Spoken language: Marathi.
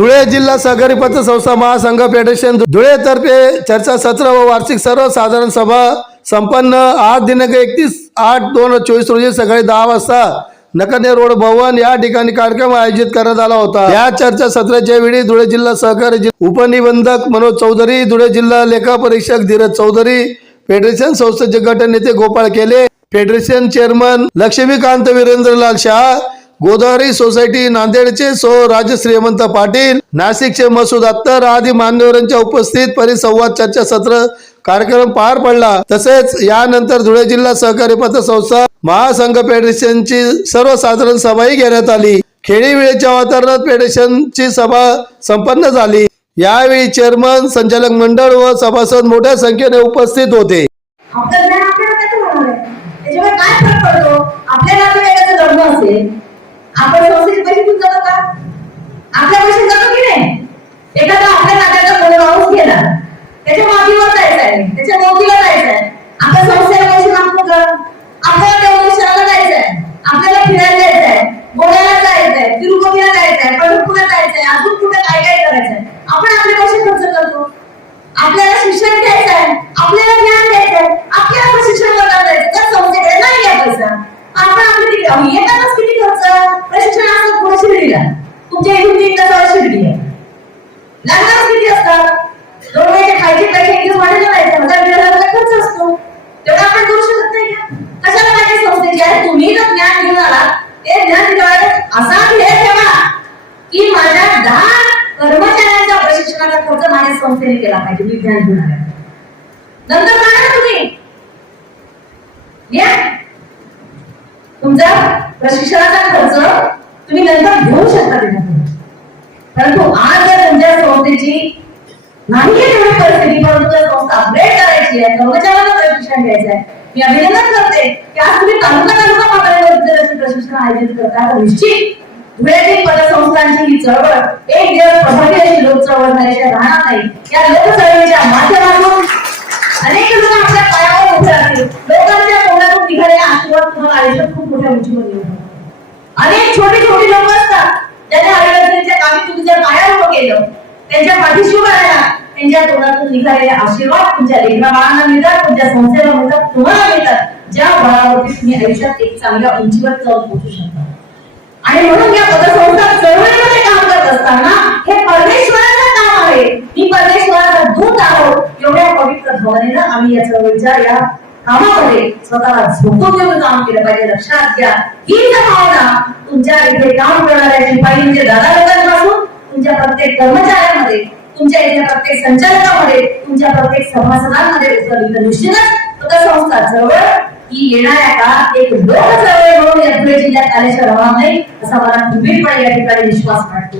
धुळे जिल्हा सहकारी पतसंस्था महासंघ फेडरेशन धुळेतर्फे चर्चा सत्र व वार्षिक सर्वसाधारण सभा संपन्न आज दिनांक एकतीस आठ दोन हजार चोवीस रोजी सकाळी दहा वाजता नकने रोड भवन या ठिकाणी कार्यक्रम आयोजित करण्यात आला होता. या चर्चा सत्राच्या वेळी धुळे जिल्हा सहकारी उपनिबंधक मनोज चौधरी धुळे जिल्हा लेखा परीक्षक धीरज चौधरी फेडरेशन संस्थेचे गटनेते नेते गोपाळ केले federation chairman Laxmikant Virendralal Shah Godavari society नांदेडचे सो राजश्री श्रीमंत पाटील नाशिकचे मसूद अत्तर आदी मान्यवरांच्या उपस्थित परिसंवाद चर्चा सत्र कार्यक्रम पार पडला. तसेच यानंतर धुळे जिल्हा सहकारी पतसंस्था महासंघ फेडरेशनची सर्वसाधारण सभाही घेण्यात आली. खेळी वेळेच्या वातावरणात फेडरेशनची सभा संपन्न झाली. यावेळी चेअरमन संचालक मंडळ व सभासद मोठ्या संख्येने उपस्थित होते आपलं ज्ञान आपल्याला कसं होणार आहे त्याच्यामुळे काय फरक पडतो आपल्या नातेवाईकाचं लग्न असेल आपण संस्थेचे पैसे घेऊन जातो का आपल्या पैसे जातो की नाही एखादा आपल्या नात्याचा कोणी माणूस गेला त्याच्या मागीवर जायचं आहे त्याच्या मोतीला जायचं आहे आपल्या संस्थेला पैसे मागतो आपल्याला देवळेश्वराला जायचं आहे आपल्याला फिरायला जायचं आहे गोव्याला जायचं आहे तिरुपतीला जायचं आहे पंढरपूरला जायचं आहे अजून कुठे काय काय करायचं आहे आपण आपले पैसे खर्च करतो. आपल्याला शिक्षण घ्यायचं आहे आपल्याला ज्ञान द्यायचं आहे आपल्याला प्रशिक्षण वर्गात जायचं त्या संस्थेकडे नाही घ्या पैसा. आपण आपले किती किती खर्च? प्रशिक्षण असतं पुढे शिर्डीला तुमच्या इथून तीन तासावर शिर्डी आहे. लग्नात किती असतात? दोन महिने खायचे पैसे एक दिवस वाढायला जायचं हजार दीड हजार खर्च असतो. तेवढा आपण करू शकत नाही का कशाला पाहिजे संस्थेची? आहे तुम्ही जर ज्ञान घेऊन आलात ते ज्ञान ठेवायचं असा ध्येय ठेवा की माझ्या दहा कर्मचाऱ्यांच्या प्रशिक्षणाचा खर्च माझ्या संस्थेने केला पाहिजे. मी ज्ञान घेऊन आला नंतर काय तुम्ही? या. तुमचा प्रशिक्षणाचा खर्च तुम्ही नंतर घेऊ शकता त्याच्यातून परंतु आज जर तुमच्या नाही आहे परिस्थिती परंतु जर संस्था अपग्रेड करायची आहे. कर्मचाऱ्यांना प्रशिक्षण द्यायचं आहे मी अभिनंदन करते. की आज तुम्ही तालुका तालुका पातळीवर असे प्रशिक्षण आयोजित करता. निश्चित धुळ्यातील पदसंस्थांची ही चळवळ एक दिवस प्रभावी अशी लोक चळवळ झाल्याशिवाय राहणार नाही. या लोकचळवळीच्या माध्यमातून अनेक लोक आपल्या पायावर उभे राहतील लोकांच्या तोंडातून निघालेला आशीर्वाद तुम्हाला आयुष्यात खूप मोठ्या उंचीवर नेऊन अनेक छोटी छोटी लोक असतात. त्याने आयुर्वेदाच्या कामी तुम्ही जर पायावर उभं केलं त्यांच्या पाठीशी उभं राहिला त्यांच्या तोंडातून निघालेले आशीर्वाद तुमच्या लेकरा बाळांना मिळतात तुमच्या संस्थेला मिळतात तुम्हाला मिळतात. ज्या बळावरती तुम्ही आयुष्यात एक चांगल्या उंचीवर जाऊन पोहोचू शकता. आणि म्हणून या पदसंस्था चळवळीमध्ये काम करत असताना हे परमेश्वराचं काम आहे. मी परमेश्वराचा दूत आहोत. एवढ्या पवित्र भावनेनं आम्ही या चळवळीच्या या कामामध्ये स्वतःला झोपून देऊन काम केलं पाहिजे. लक्षात घ्या. हीच भावना तुमच्या इथे काम करणाऱ्या शिपाईंचे दादा लोकांपासून तुमच्या प्रत्येक कर्मचाऱ्यामध्ये तुमच्या इथे प्रत्येक संचालकामध्ये तुमच्या प्रत्येक सभासदांमध्ये उचलली तर निश्चितच पतसंस्था जवळ ही येणाऱ्या काळात एक लोक चळवळ म्हणून या धुळे जिल्ह्यात आल्याशिवाय राहणार नाही असा मला गंभीरपणे या ठिकाणी विश्वास वाटतो.